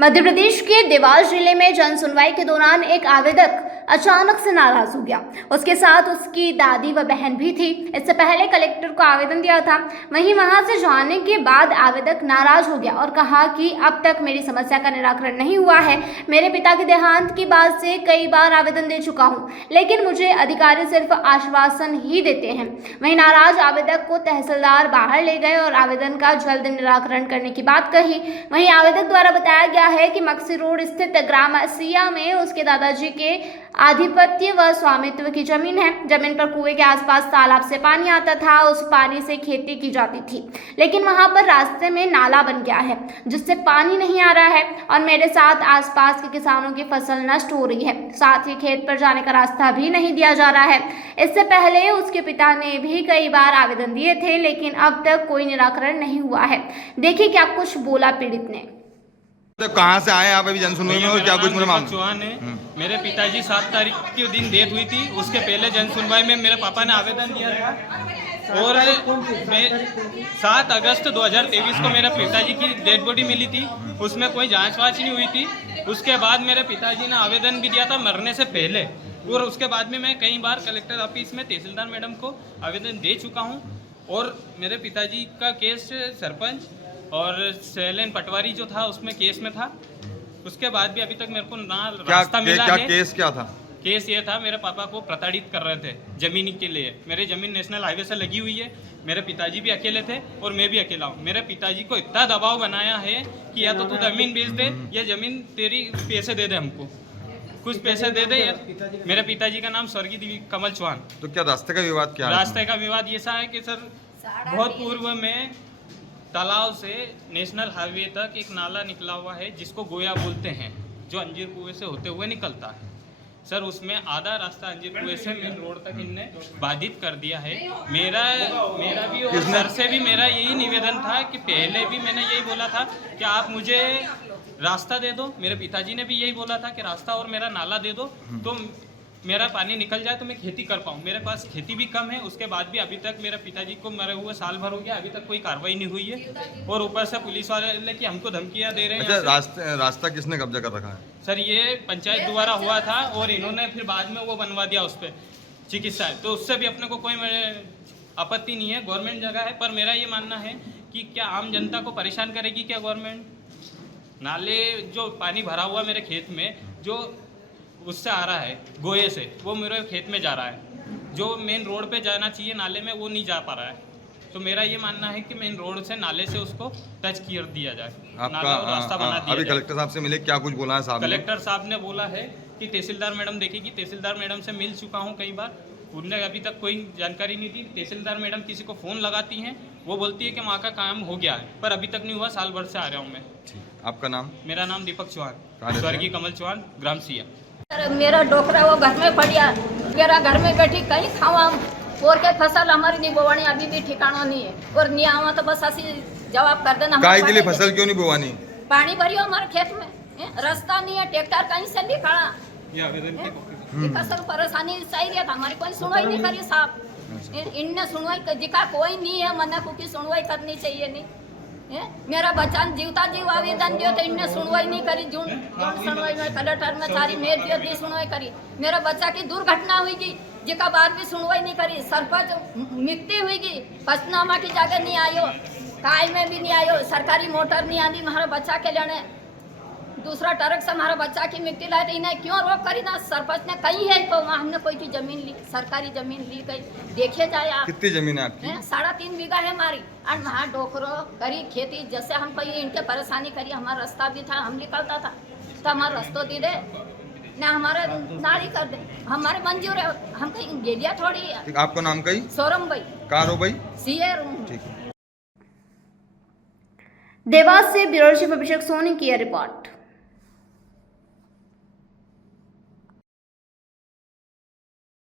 मध्य प्रदेश के देवास जिले में जन सुनवाई के दौरान एक आवेदक अचानक से नाराज हो गया। उसके साथ उसकी दादी व बहन भी थी। इससे पहले कलेक्टर को आवेदन दिया था। वहीं वहां से जाने के बाद आवेदक नाराज हो गया और कहा कि अब तक मेरी समस्या का निराकरण नहीं हुआ है। मेरे पिता के देहांत के बाद से कई बार आवेदन दे चुका हूं, लेकिन मुझे अधिकारी सिर्फ आश्वासन ही देते हैं। वहीं नाराज आवेदक को तहसीलदार बाहर ले गए और आवेदन का जल्द निराकरण करने की बात कही। वहीं आवेदक द्वारा बताया गया है कि मक्सी रोड स्थित ग्राम सिया में उसके दादाजी के आधिपत्य व स्वामित्व की जमीन है। जमीन पर कुएं के आसपास तालाब से पानी आता था। उस पानी से खेती की जाती थी, लेकिन वहां पर रास्ते में नाला बन गया है जिससे पानी नहीं आ रहा है और मेरे साथ आसपास के किसानों की फसल नष्ट हो रही है। साथ ही खेत पर जाने का रास्ता भी नहीं दिया जा रहा है। इससे पहले उसके पिता ने भी कई बार आवेदन दिए थे, लेकिन अब तक कोई निराकरण नहीं हुआ है। देखिए क्या कुछ बोला पीड़ित ने। तो कहाँ से आए आप अभी जन सुनवाई में और क्या कुछ मुझे मालूम? चौहान है। मेरे पिताजी 7 तारीख के दिन डेथ हुई थी। उसके पहले जन सुनवाई में मेरे पापा ने आवेदन दिया था और 7 अगस्त 2023 को मेरे पिताजी की डेड बॉडी मिली थी। उसमें कोई जांच वाच नहीं हुई थी। उसके बाद मेरे पिताजी ने आवेदन भी दिया था मरने से पहले, और उसके बाद में मैं कई बार कलेक्टर ऑफिस में तहसीलदार मैडम को आवेदन दे चुका हूँ। और मेरे पिताजी का केस सरपंच और शैलेन पटवारी जो था उसमें केस में था। उसके बाद भी अभी तक मेरे को ना रास्ता मिला है। केस क्या था? केस ये था, मेरे पापा को प्रताड़ित कर रहे थे जमीन के लिए। मेरी जमीन नेशनल हाईवे से लगी हुई है। मेरे पिताजी भी अकेले थे और मैं भी अकेला हूँ। मेरे पिताजी को इतना दबाव बनाया है कि या तो तू जमीन बेच दे या जमीन तेरी पैसे दे दे, हमको कुछ पैसे दे दे। मेरे पिताजी का नाम स्वर्गीय कमल चौहान। तो क्या रास्ते का विवाद क्या है? रास्ते का विवाद ये सा है कि सर बहुत पूर्व में तालाब से नेशनल हाईवे तक एक नाला निकला हुआ है जिसको गोया बोलते हैं, जो अंजीर कुएं से होते हुए निकलता है। सर उसमें आधा रास्ता अंजीर कुएं से मेन रोड तक इनने बाधित कर दिया है। मेरा भी और सर से भी मेरा यही निवेदन था कि पहले भी मैंने यही बोला था कि आप मुझे रास्ता दे दो। मेरे पिताजी ने भी यही बोला था कि रास्ता और मेरा नाला दे दो तो मेरा पानी निकल जाए तो मैं खेती कर पाऊँ। मेरे पास खेती भी कम है। उसके बाद भी अभी तक मेरे पिताजी को मरे हुए साल भर हो गया, अभी तक कोई कार्रवाई नहीं हुई है। और ऊपर से पुलिस वाले कि हमको धमकियां दे रहे हैं। अच्छा, रास्ता किसने कब्जा कर रखा है? सर ये पंचायत द्वारा हुआ था और इन्होंने फिर बाद में वो बनवा दिया उस पर चिकित्सा, तो उससे भी अपने को कोई आपत्ति नहीं है। गवर्नमेंट जगह है, पर मेरा ये मानना है कि क्या आम जनता को परेशान करेगी क्या गवर्नमेंट? नाले जो पानी भरा हुआ मेरे खेत में जो उससे आ रहा है गोये से, वो मेरे खेत में जा रहा है। जो मेन रोड पे जाना चाहिए नाले में वो नहीं जा पा रहा है। तो मेरा ये मानना है कि मेन रोड से नाले से उसको टच कर दिया जाए, नाला और रास्ता बना दिया अभी जाए। कलेक्टर साहब से मिले, क्या कुछ बोला है साहब? कलेक्टर साहब ने बोला है कि तहसीलदार मैडम देखेगी। तहसीलदार मैडम से मिल चुका हूँ कई बार, उनने अभी तक कोई जानकारी नहीं दी। तहसीलदार मैडम किसी को फ़ोन लगाती हैं, वो बोलती है कि वहाँ का काम हो गया है, पर अभी तक नहीं हुआ। साल भर से आ रहा हूँ मैं। आपका नाम? मेरा नाम दीपक चौहान, स्वर्गीय कमल चौहान, ग्राम सिया। मेरा डोकरा वो घर में पड़िया, मेरा घर में बैठी कहीं खावा और के फसल हमारी नहीं बोवानी अभी भी ठिकाना नहीं है। और नहीं आवा तो बस ऐसी जवाब कर देना। काय के लिए फसल क्यों नहीं बोवानी? पानी भरियो हमारे खेत में, रास्ता नहीं है, ट्रैक्टर कहीं से नहीं खड़ा। फसल परेशानी सही है, हमारी कोई सुनवाई नहीं करी साहब। इनने सुनवाई जिका कोई नहीं है, मना को की सुनवाई करनी चाहिए नहीं। मेरा बच्चा जीवता जीव आवेदन दियो तो इनने सुनवाई नहीं करी। जून सुनवाई में कलेक्टर में सारी मेयर भी सुनवाई करी। मेरा बच्चा की दुर्घटना हुई जिका बाद भी सुनवाई नहीं करी। सरपंच मृत्यु हुई, पंचनामा की जगह नहीं आयो, काय में भी नहीं आयो, सरकारी मोटर नहीं आती हमारा बच्चा के लेने। दूसरा ट्रक से हमारा बच्चा की मृत्यु लाए तो इन्हें क्यों रोक करी ना? सरपंच ने कही है तो वहाँ हमने कोई की जमीन ली, सरकारी जमीन ली गई। देखे जाए आप कितनी जमीन है आपकी? 3.5 बीघा है हमारी। और वहाँ डोकरो करी खेती, जैसे हम कहीं इनके परेशानी करी। हमारा रास्ता भी था, हम निकलता था तो हमारा रास्ता दे दे ना, हमारे नारी कर दे, हमारे मंजूर है। हम कहीं गेलिया थोड़ी है। आपका नाम कही? सोरम भाई, कारो भाई, सीए। देवास से ब्यूरो चीफ अभिषेक सोनी की रिपोर्ट।